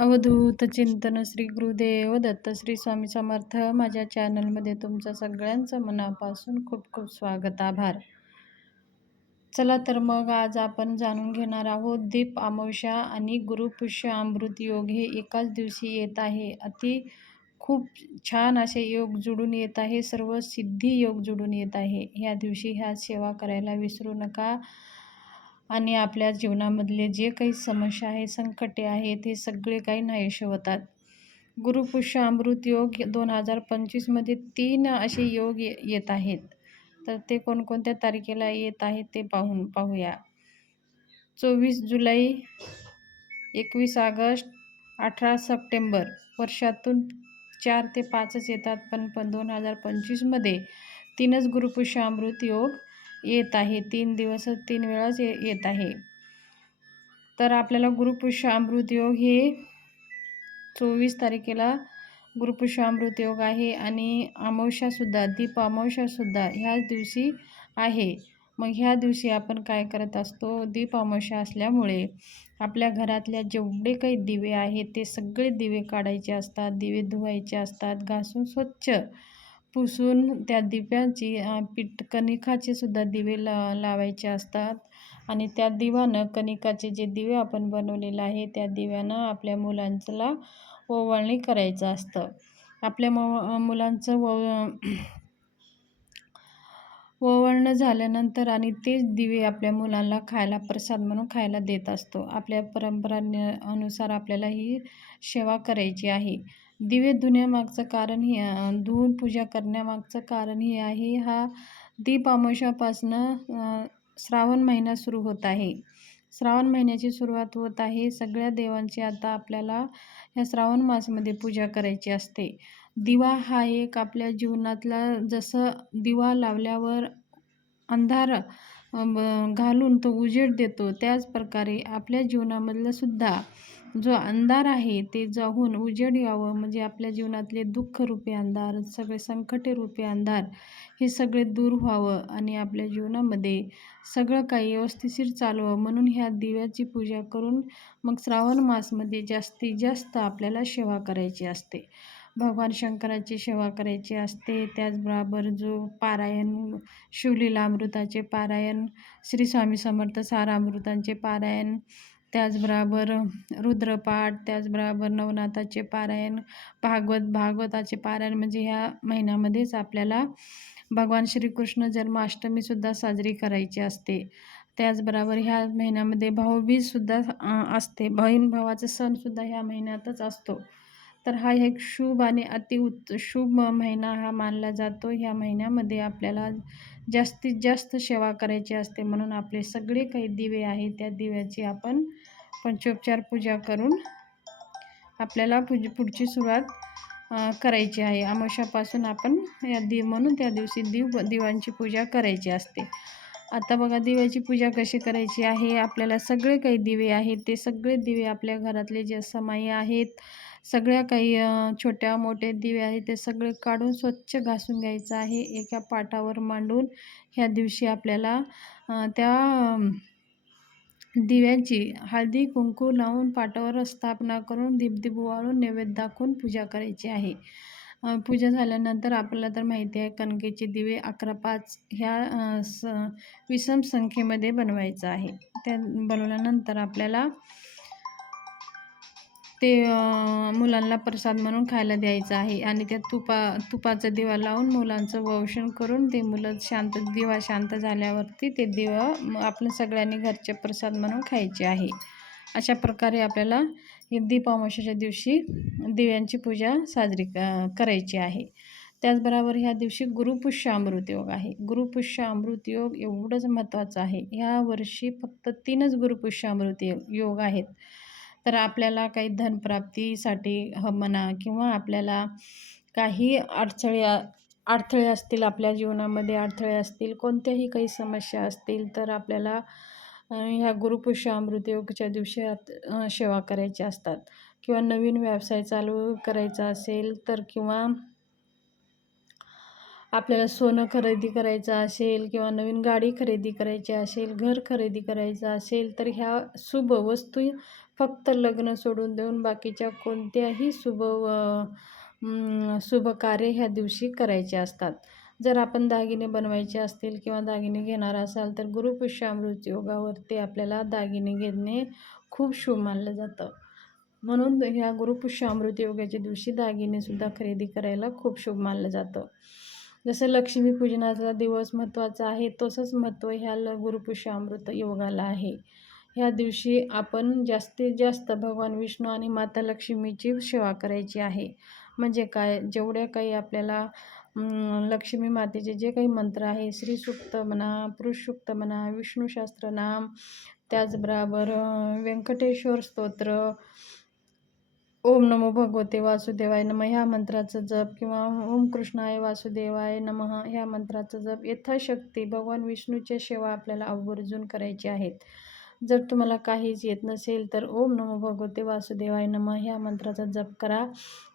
अवधूत चिंतन श्री गुरुदेव दत्त श्री स्वामी समर्थ. माझ्या चॅनलमध्ये तुमचं सगळ्यांचं मनापासून खूप खूप स्वागत आभार. चला तर मग आज आपण जाणून घेणार आहोत दीप अमावस्या आणि गुरुपुष्य अमृत योग हे एकाच दिवशी येत आहे. अति खूप छान असे योग जुडून येत आहे सर्व सिद्धी योग जुडून येत आहे. ह्या दिवशी ह्या सेवा करायला विसरू नका. आणि आपल्या जीवनामधले जे काही समस्या आहे संकटे आहेत हे सगळे काही नाहीशे होतात गुरुपुष्य अमृत योग दोन हजार पंचवीसमध्ये तीन असे योग येत आहेत. तर ते कोणकोणत्या तारखेला येत आहेत ते पाहून पाहूया. चोवीस जुलै एकवीस ऑगस्ट अठरा सप्टेंबर. वर्षातून चार ते पाचच येतात पण पण दोन हजार पंचवीसमध्ये तीनच गुरुपुष्य अमृत योग येत आहे. तीन दिवस तीन वेळाच ये येत आहे. तर आपल्याला गुरुपुष्य अमृतयोग हे चोवीस तारखेला गुरुपुष्य अमृतयोग आहे आणि अमावश्यासुद्धा दीप अमावश्यासुद्धा ह्याच दिवशी आहे. मग ह्या दिवशी आपण काय करत असतो? दीप अमावश्या असल्यामुळे आपल्या घरातल्या जेवढे काही दिवे आहेत ते सगळे दिवे काढायचे असतात दिवे धुवायचे असतात घासून स्वच्छ पुसून त्या दिव्यांची पीठ कणिकाचे सुद्धा दिवे ला लावायचे असतात. आणि त्या दिव्यानं कणिकाचे जे दिवे आपण बनवलेलं आहे त्या दिव्यानं आपल्या मुलांचला ओवाळणी करायचं असतं. आपल्या मु मुलांचं व ओवळणं झाल्यानंतर आणि तेच दिवे आपल्या मुलांना खायला प्रसाद म्हणून खायला देत असतो. आपल्या परंपरांनुसार आपल्याला ही सेवा करायची आहे. दिवे धुण्यामागचं कारण हे धुवून पूजा करण्यामागचं कारण हे आहे हा दीप अमावस्यापासनं श्रावण महिना सुरू होत आहे. श्रावण महिन्याची सुरुवात होत आहे. सगळ्या देवांची आता आपल्याला ह्या श्रावण मासमध्ये पूजा करायची असते. दिवा हा एक आपल्या जीवनातला जसं दिवा लावल्यावर अंधार घालून तो उजेड देतो त्याच प्रकारे आपल्या जीवनामधलंसुद्धा जो अंधार आहे ते जाऊन उजेड यावं. म्हणजे आपल्या जीवनातले दुःखरूपी अंधार सगळे संकटे रूपी अंधार हे सगळे दूर व्हावं आणि आपल्या जीवनामध्ये सगळं काही व्यवस्थिशीर चालवं म्हणून ह्या दिव्याची पूजा करून मग श्रावण मासमध्ये जास्तीत जास्त आपल्याला सेवा करायची असते. भगवान शंकराची सेवा करायची असते. त्याचबरोबर जो पारायण शिवलीला अमृताचे पारायण श्री स्वामी समर्थ सारामृतांचे पारायण त्याचबरोबर रुद्रपाठ त्याचबरोबर नवनाथाचे पारायण भागवत भागवताचे पारायण म्हणजे ह्या महिन्यामध्येच आपल्याला भगवान श्रीकृष्ण जन्माष्टमीसुद्धा साजरी करायची असते. त्याचबरोबर ह्या महिन्यामध्ये भाऊबीजसुद्धा असते. बहीण भावाचा सणसुद्धा ह्या महिन्यातच असतो. तर हा एक शुभ आणि अति उत् शुभ महिना हा मानला जातो. ह्या महिन्यामध्ये आपल्याला जास्तीत जास्त सेवा करायची असते म्हणून आपले सगळे काही दिवे आहेत त्या दिव्याची आपण पंचोपचार पूजा करून आपल्याला पूज पुढची सुरुवात करायची आहे. अमावश्यापासून आपण या दिव म्हणून त्या दिवशी दिव दिवांची पूजा करायची असते. आता बघा दिव्याची पूजा कशी करायची आहे? आपल्याला सगळे काही दिवे आहेत. ते सगळे दिवे आपल्या घरातले जे समाई आहेत सगळ्या काही छोट्या मोठे दिवे आहेत ते सगळे काढून स्वच्छ घासून घ्यायचं आहे एका पाटावर मांडून ह्या दिवशी आपल्याला त्या दिव्यांची हळदी कुंकू लावून पाटावर स्थापना करून दीपदीप वाळून नैवेद्य दाखवून पूजा करायची आहे. पूजा झाल्यानंतर आपल्याला तर माहिती आहे कणकेचे दिवे अकरा पाच ह्या स विषम संख्येमध्ये बनवायचं आहे. त्या बनवल्यानंतर आपल्याला ते मुलांना प्रसाद म्हणून खायला द्यायचं आहे आणि त्या तुपा तुपाचा दिवा लावून मुलांचं वौषण करून ते मुलं शांत दिवा शांत झाल्यावरती ते दिवा आपण सगळ्यांनी घरचे प्रसाद म्हणून खायचे आहे. अशा प्रकारे आपल्याला हे दिवशी दिव्यांची पूजा साजरी करायची आहे. त्याचबरोबर ह्या दिवशी गुरुपुष्य अमृत योग आहे. गुरुपुष्य अमृत योग एवढंच महत्त्वाचं आहे. ह्या वर्षी फक्त तीनच गुरुपुष्य अमृत योग आहेत. तर आपल्याला काही धनप्राप्तीसाठी ह म्हणा किंवा आपल्याला काही अडचणी अडथळे असतील आपल्या जीवनामध्ये अडथळे असतील कोणत्याही काही समस्या असतील तर आपल्याला ह्या गुरुपुष्य अमृतयोगच्या दिवशी सेवा करायच्या असतात. किंवा नवीन व्यवसाय चालू करायचा असेल तर किंवा आपल्याला सोनं खरेदी करायचं असेल किंवा नवीन गाडी खरेदी करायची असेल घर खरेदी करायचं असेल तर ह्या शुभ वस्तू फक्त लग्न सोडून देऊन बाकीच्या कोणत्याही शुभ शुभ कार्य ह्या दिवशी करायचे असतात. जर आपण दागिने बनवायचे असतील किंवा दागिने घेणार असाल तर गुरुपुष्यामृत योगावरती आपल्याला दागिने घेणे खूप शुभ मानलं जातं. म्हणून ह्या गुरुपुष्य अमृत योगाच्या दिवशी दागिनेसुद्धा खरेदी करायला खूप शुभ मानलं जातं. जसं लक्ष्मीपूजनाचा दिवस महत्त्वाचा आहे तसंच महत्त्व ह्या ल गुरुपुष्य अमृत योगाला आहे. ह्या दिवशी आपण जास्तीत जास्त भगवान विष्णू आणि माता लक्ष्मीची सेवा करायची आहे. म्हणजे काय? जेवढ्या काही आपल्याला लक्ष्मी मातेचे जे काही मंत्र आहे श्रीसुक्त म्हणा पुरुषसुक्त म्हणा विष्णू नाम त्याचबरोबर व्यंकटेश्वर स्तोत्र ओम नमो भगवते वासुदेवाय नम. ह्या मंत्राचं जप किंवा ओम कृष्णाय वासुदेवाय नमः ह्या मंत्राचं जप यथाशक्ती भगवान विष्णूच्या सेवा आपल्याला आवर्जून करायची आहेत. जर तुम्हाला काहीच येत नसेल तर ओम नमो भगवते वासुदेवाय नमः ह्या मंत्राचा जप करा.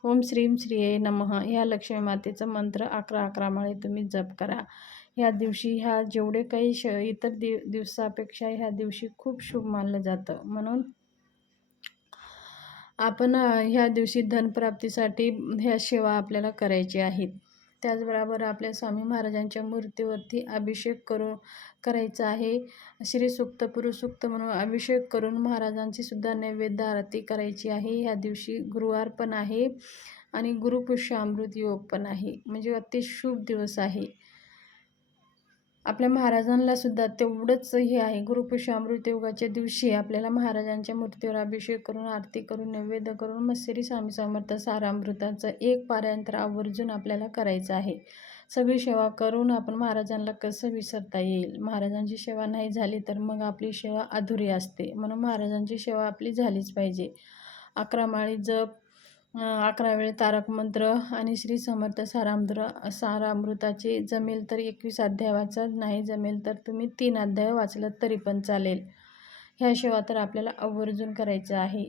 ओम श्रीम श्रीये नमः ह्या लक्ष्मी मातेचं मंत्र अकरा अकरा माळे तुम्ही जप करा. ह्या दिवशी ह्या जेवढे काही श इतर दिव दिवसापेक्षा ह्या दिवशी खूप शुभ मानलं जातं. म्हणून आपण ह्या दिवशी धनप्राप्तीसाठी ह्या सेवा आपल्याला करायची आहेत. त्याचबरोबर आपल्या स्वामी महाराजांच्या मूर्तीवरती अभिषेक करू करायचा आहे. श्री सुक्त पुरुषुक्त म्हणून अभिषेक करून महाराजांची सुद्धा नैवेद्य आरती करायची आहे. ह्या दिवशी गुरुवार पण आहे आणि गुरुपुष्य अमृत योग पण आहे. म्हणजे अतिशुभ दिवस आहे. आपल्या महाराजांना सुद्धा तेवढंच हे आहे. गुरुपुष्य योगाच्या दिवशी आपल्याला महाराजांच्या मूर्तीवर अभिषेक करून आरती करून नैवेद्य करून मग स्वामी समर्थ सारामृताचं एक पारयंत्र आवर्जून आपल्याला करायचं आहे. सगळी सेवा करून आपण महाराजांना कसं विसरता येईल? महाराजांची सेवा नाही झाली तर मग आपली सेवा अधुरी असते. म्हणून महाराजांची सेवा आपली झालीच पाहिजे. अकरा माळी जप अकरा वेळ तारक मंत्र आणि श्री समर्थ सारामृ सारामृताचे जमेल तर एकवीस अध्याय वाचा नाही जमेल तर तुम्ही तीन अध्याय वाचलं तरी पण चालेल. ह्या सेवा तर आपल्याला आवर्जून करायचं आहे.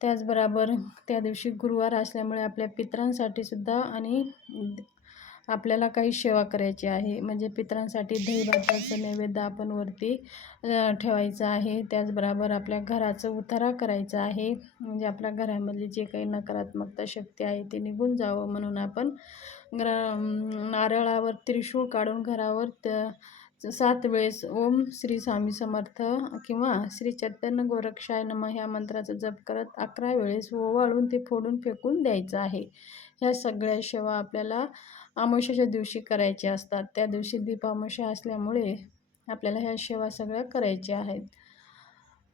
त्याचबरोबर त्या दिवशी गुरुवार असल्यामुळे आपल्या पित्रांसाठी सुद्धा आणि आपल्याला काही सेवा करायची आहे. म्हणजे पितरांसाठी दहीभाताचं नैवेद्य आपण वरती ठेवायचं आहे. त्याचबरोबर आपल्या घराचं उतारा करायचा आहे. म्हणजे आपल्या घरामधली जे काही नकारात्मकता शक्ती आहे ती निघून जावं म्हणून आपण ग्र नारळावर त्रिशूळ काढून घरावर त्या सात वेळेस ओम श्री स्वामी समर्थ किंवा श्री चैतन्य गोरक्षाय नम ह्या मंत्राचा जप करत अकरा वेळेस ओवाळून ते फोडून फेकून द्यायचं आहे. ह्या सगळ्या सेवा आपल्याला अमावस्याच्या दिवशी करायचे असतात. त्या दिवशी दीपामावस्या असल्यामुळे आपल्याला ह्या सेवा सगळ्या करायच्या आहेत.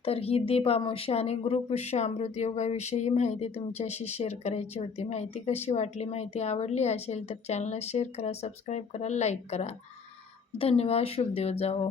तर ही दीप आणि गुरुपुष्य अमृत योगाविषयी माहिती तुमच्याशी शेअर करायची होती. माहिती कशी वाटली माहिती आवडली असेल तर चॅनलला शेअर करा सबस्क्राईब करा लाईक करा. धन्यवाद. शुभ देव जाओ